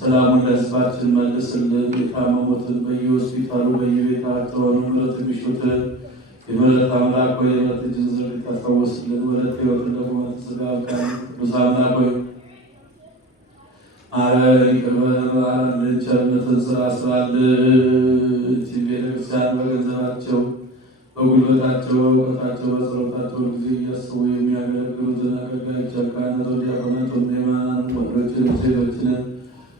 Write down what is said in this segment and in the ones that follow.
ሰላሙን ለሕዝባችን መልስልን። የታመሙትን በየሆስፒታሉ በየቤታቸው ምሕረት የሚሹትን የምሕረት አምላክ ሆይ የምሕረት እጅን ዘርግተህ ታስታውስልን። ወለት ሕይወትን ደግሞ ሥጋ ቃል ቅዱስ አምላክ ሆይ ማረን፣ ይቅር በለን፣ ማረን፣ ቸርነትን ሥራ ስራልን። እቺን ቤተክርስቲያን በገንዘባቸው በጉልበታቸው በእውቀታቸው በጸሎታቸው ጊዜ እያሰቡ የሚያገለግሉትን አገልጋዮች ካህናት፣ ዲያቆናት፣ ምእመናን ወንዶችን ሴቶችን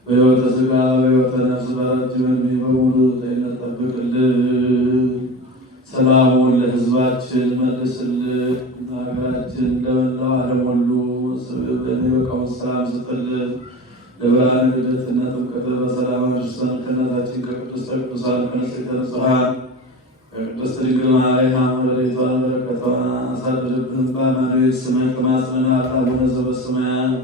በሕይወተ ሥጋ በሕይወተ ነፍስ በረጅም ዕድሜ በሙሉ ጤንነት ጠብቅልን። ሰላሙን ለሕዝባችን መልስልን። ሀገራችን ለመላው ዓለም ሁሉ በሚበቃውን ሰላም ስጥልን። ለብርሃነ ልደትና ጥምቀት በሰላም አድርሰን ከእናታችን ከቅድስተ ቅዱሳን ከንጽሕተ ንጹሐን ከቅድስት ድንግል ማርያም ረድኤቷን በረከቷን አሳድርብን። በአማኑኤል ስምህ ተማጽነናል። አቡነ ዘበሰማያት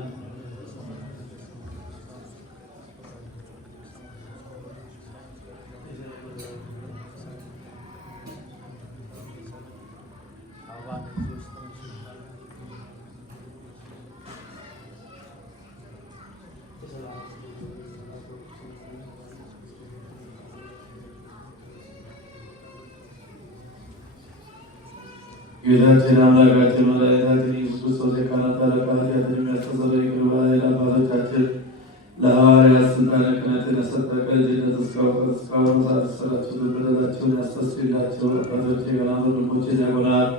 ጌታችን አምላካችን መድኃኒታችን ኢየሱስ ክርስቶስ የካህናት አለቃ ኃጢአትን የሚያስተሰርይ ይቅር ባይ ለአባቶቻችን ለሐዋርያት ስልጣነ ክህነትን የሰጠ ከልጅነት እስከ እውቀት እስካሁኑ ሰዓት የሰራችሁትን በደላቸውን ያስተሰርይላቸው። አባቶቼ ገናን ወንድሞቼ ዲያቆናት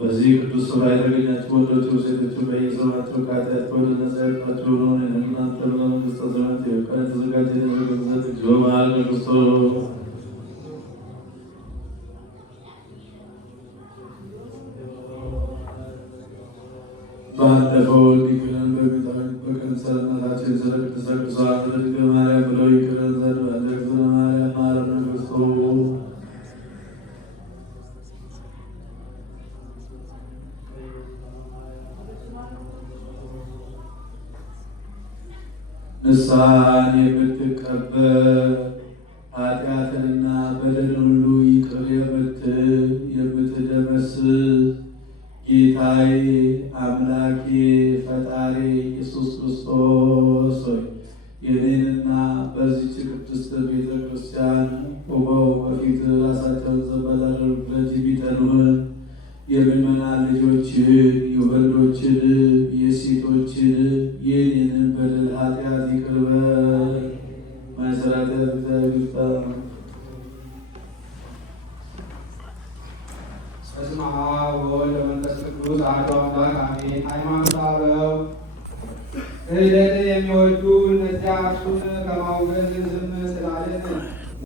በዚህ ቅዱስ ስፍራ የተገኛችሁ ወንዶችም ሴቶችም በየሰማችሁ ከኃጢአት በደል ነፃ ያወጣችሁ ነው። እናንተ በመንግሥተ ሰማያት የቀን የተዘጋጀ የተዘጋጀ እግዚኦ መሐረነ ክርስቶስ ባለፈው እንዲግለን በቤታዊት በቀን ሰውነታችን ስለ ቅድስተ ቅዱሳን ስለ ድንግል ማርያም ብለው ይቅረን ዘንድ በእንተ ማርያም መሐረነ ክርስቶስ ንስሐን የምትቀበል ኃጢአትንና በደል ሁሉ ይቅር የምትደመስስ ጌታዬ አምላኬ ፈጣሪ ኢየሱስ ክርስቶስ ሆይ የኔንና በዚህች ቅድስት ቤተ ክርስቲያን ቆመው በፊት ራሳቸውን ዘንበል አድርገው ቢጠኑህን የምእመናን ልጆችን የወንዶችን የሴቶችን የኔንን በደል ኃጢአት ይቅር በል። ማሰራት ያዝግታ በስመ አብ ወወልድ ወመንፈስ ቅዱስ አሐዱ አምላክ አሜን። ሃይማኖተ አበው ክህደትን የሚወዱ እነዚያ እርሱን